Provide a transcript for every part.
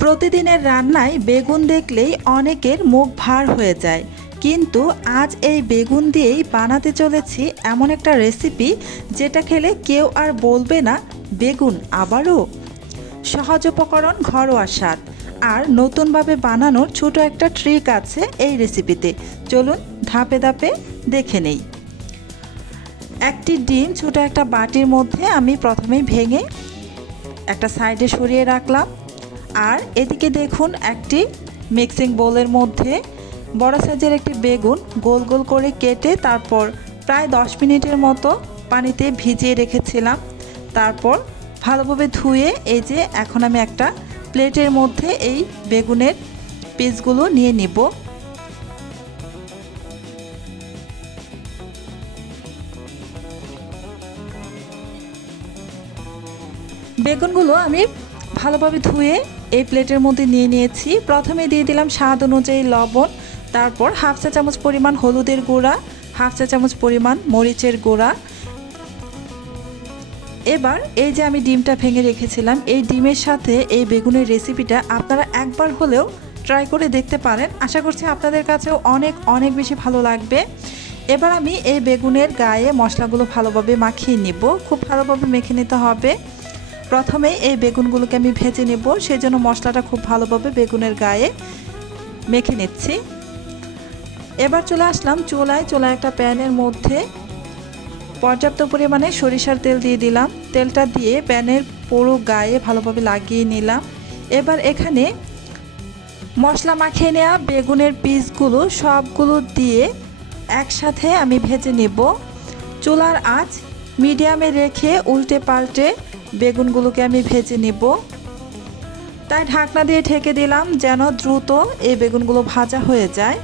প্রতিদিনের রান্নায় বেগুন দেখলেই অনেকের মুখ ভার হয়ে যায়, কিন্তু আজ এই বেগুন দিয়েই বানাতে চলেছি এমন একটা রেসিপি যেটা খেলে কেউ আর বলবে না বেগুন আবারও। সহজ উপকরণ, ঘরোয়া স্বাদ আর নতুনভাবে বানানোর ছোট একটা ট্রিক আছে এই রেসিপিতে। চলুন ধাপে ধাপে দেখে নেই। একটি ডিম ছোট একটা বাটির মধ্যে আমি প্রথমেই ভেঙে একটা সাইডে সরিয়ে রাখলাম। আর এদিকে দেখুন, একটি মিক্সিং বোলের মধ্যে বড় সাইজের একটি বেগুন গোল গোল করে কেটে তারপর প্রায় 10 মিনিটের মতো পানিতে ভিজিয়ে রেখেছিলাম। তারপর ভালোভাবে ধুয়ে এই যে এখন আমি একটা প্লেটের মধ্যে এই বেগুনের পিসগুলো নিয়ে নিব। বেগুনগুলো আমি ভালোভাবে ধুয়ে এই প্লেটের মধ্যে নিয়ে নিয়েছি। প্রথমে দিয়ে দিলাম স্বাদ অনুযায়ী লবণ, তারপর হাফ চা চামচ পরিমাণ হলুদের গুঁড়া, হাফ চা চামচ পরিমাণ মরিচের গুঁড়া। এবার এই যে আমি ডিমটা ভেঙে রেখেছিলাম, এই ডিমের সাথে এই বেগুনের রেসিপিটা আপনারা একবার হলেও ট্রাই করে দেখতে পারেন। আশা করছি আপনাদের কাছেও অনেক অনেক বেশি ভালো লাগবে। এবার আমি এই বেগুনের গায়ে মশলাগুলো ভালোভাবে মাখিয়ে নিব। খুব ভালোভাবে মেখে নিতে হবে। প্রথমেই এই বেগুনগুলোকে আমি ভেজে নেব, সেই জন্য মশলাটা খুব ভালোভাবে বেগুনের গায়ে মেখে নিচ্ছি। এবার চলে আসলাম চুলায় একটা প্যানের মধ্যে পর্যাপ্ত পরিমাণে সরিষার তেল দিয়ে দিলাম। তেলটা দিয়ে প্যানের পুরো গায়ে ভালোভাবে লাগিয়ে নিলাম। এবার এখানে মশলা মাখিয়ে নেওয়া বেগুনের পিসগুলো সবগুলো দিয়ে একসাথে আমি ভেজে নেব। চুলার আঁচ মিডিয়ামে রেখে উল্টে পাল্টে বেগুনগুলোকে আমি ভেজে নেব। তাই ঢাকনা দিয়ে ঢেকে দিলাম যেন দ্রুত এই বেগুনগুলো ভাজা হয়ে যায়।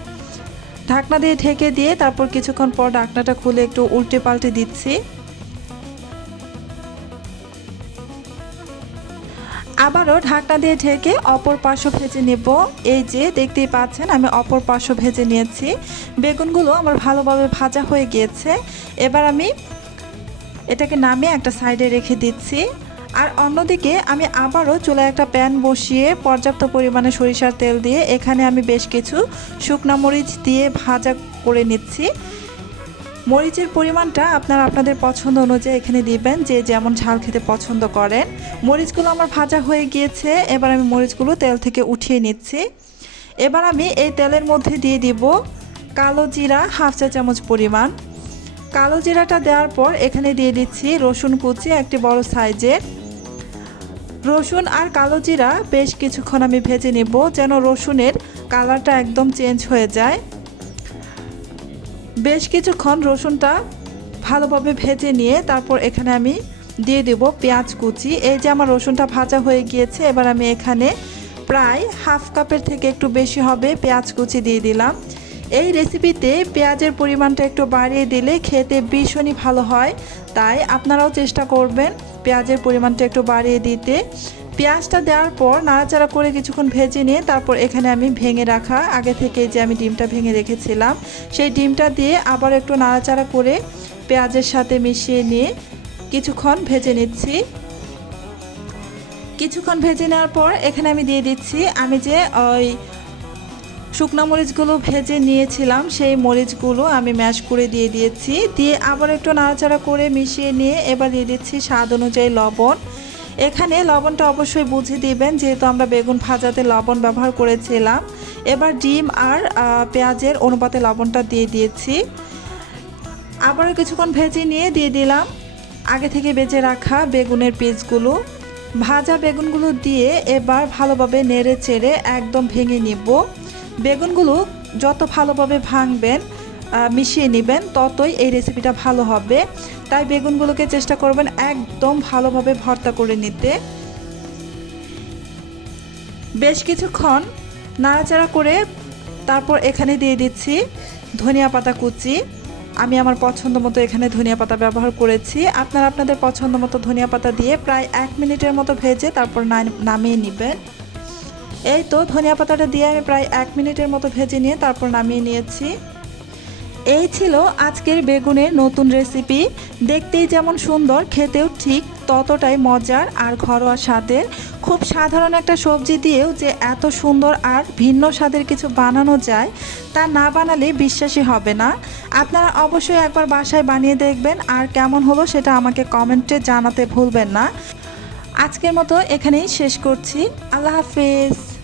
ঢাকনা দিয়ে ঢেকে দিয়ে তারপর কিছুক্ষণ পর ঢাকনাটা খুলে একটু উল্টে পাল্টে দিচ্ছি। আবারও ঢাকনা দিয়ে ঢেকে অপর পাশও ভেজে নেব। এই যে দেখতেই পাচ্ছেন আমি অপর পাশও ভেজে নিয়েছি। বেগুনগুলো আমার ভালোভাবে ভাজা হয়ে গিয়েছে। এবার আমি এটাকে নামিয়ে একটা সাইডে রেখে দিচ্ছি। আর অন্যদিকে আমি আবারও চুলায় একটা প্যান বসিয়ে পর্যাপ্ত পরিমাণে সরিষার তেল দিয়ে এখানে আমি বেশ কিছু শুকনো মরিচ দিয়ে ভাজা করে নিচ্ছি। মরিচের পরিমাণটা আপনারা আপনাদের পছন্দ অনুযায়ী এখানে দিবেন, যে যেমন ঝাল খেতে পছন্দ করেন। মরিচগুলো আমার ভাজা হয়ে গিয়েছে। এবার আমি মরিচগুলো তেল থেকে উঠিয়ে নিচ্ছি। এবার আমি এই তেলের মধ্যে দিয়ে দিব কালো জিরা হাফ চা চামচ পরিমাণ। কালো জিরাটা দেওয়ার পর এখানে দিয়ে দিচ্ছি রসুন কুচি একটি বড় সাইজের। রসুন আর কালো জিরা বেশ কিছুক্ষণ আমি ভেজে নেব যেন রসুনের কালারটা একদম চেঞ্জ হয়ে যায়। বেশ কিছুক্ষণ রসুনটা ভালোভাবে ভেজে নিয়ে তারপর এখানে আমি দিয়ে দেব পেঁয়াজ কুচি। এই যে আমার রসুনটা ভাজা হয়ে গিয়েছে। এবার আমি এখানে প্রায় হাফ কাপের থেকে একটু বেশি হবে পেঁয়াজ কুচি দিয়ে দিলাম। এই রেসিপিতে পেঁয়াজের পরিমাণটা একটু বাড়িয়ে দিলে খেতে ভীষণই ভালো হয়, তাই আপনারাও চেষ্টা করবেন পেঁয়াজের পরিমাণটা একটু বাড়িয়ে দিতে। পেঁয়াজটা দেওয়ার পর নাড়াচাড়া করে কিছুক্ষণ ভেজে নিয়ে তারপর এখানে আমি ভেঙে রাখা আগে থেকে যে আমি ডিমটা ভেঙে রেখেছিলাম সেই ডিমটা দিয়ে আবার একটু নাড়াচাড়া করে পেঁয়াজের সাথে মিশিয়ে নিয়ে কিছুক্ষণ ভেজে নিচ্ছি। কিছুক্ষণ ভেজে নেওয়ার পর এখানে আমি দিয়ে দিচ্ছি আমি যে ওই শুকনো মরিচগুলো ভেজে নিয়েছিলাম, সেই মরিচগুলো আমি ম্যাশ করে দিয়ে দিয়েছি। দিয়ে আবার একটু নাড়াচাড়া করে মিশিয়ে নিয়ে এবার দিয়ে দিচ্ছি স্বাদ অনুযায়ী লবণ। এখানে লবণটা অবশ্যই বুঝে দিবেন, যেহেতু আমরা বেগুন ভাজাতে লবণ ব্যবহার করেছিলাম। এবার ডিম আর পেঁয়াজের অনুপাতে লবণটা দিয়ে দিয়েছি। আবারও কিছুক্ষণ ভেজে নিয়ে দিয়ে দিলাম আগে থেকে বেজে রাখা বেগুনের পিসগুলো। ভাজা বেগুনগুলো দিয়ে এবার ভালোভাবে নেড়ে চেড়ে একদম ভেঙে নিব। বেগুনগুলো যত ভালোভাবে ভাঙবেন মিশিয়ে নেবেন ততই এই রেসিপিটা ভালো হবে। তাই বেগুনগুলোকে চেষ্টা করবেন একদম ভালোভাবে ভর্তা করে নিতে। বেশ কিছুক্ষণ নাড়াচাড়া করে তারপর এখানে দিয়ে দিচ্ছি ধনিয়া পাতা কুচি। আমি আমার পছন্দ মতো এখানে ধনিয়া পাতা ব্যবহার করেছি। আপনারা আপনাদের পছন্দ মতো ধনিয়া পাতা দিয়ে প্রায় 1 মিনিটের মতো ভেজে তারপর নামিয়ে নেবেন। এই তো ধনিয়া পাতাটা দিয়ে আমি প্রায় 1 মিনিটের মতো ভেজে নিয়ে তারপর নামিয়ে নিয়েছি। এই ছিল আজকের বেগুনের নতুন রেসিপি। দেখতেই যেমন সুন্দর, খেতেও ঠিক ততটাই মজার আর ঘরোয়া স্বাদের। খুব সাধারণ একটা সবজি দিয়েও যে এত সুন্দর আর ভিন্ন স্বাদের কিছু বানানো যায়, তা না বানালে বিশ্বাসই হবে না। আপনারা অবশ্যই একবার বাসায় বানিয়ে দেখবেন, আর কেমন হলো সেটা আমাকে কমেন্টে জানাতে ভুলবেন না। আজকের মতো এখানেই শেষ করছি। আল্লাহ হাফেজ।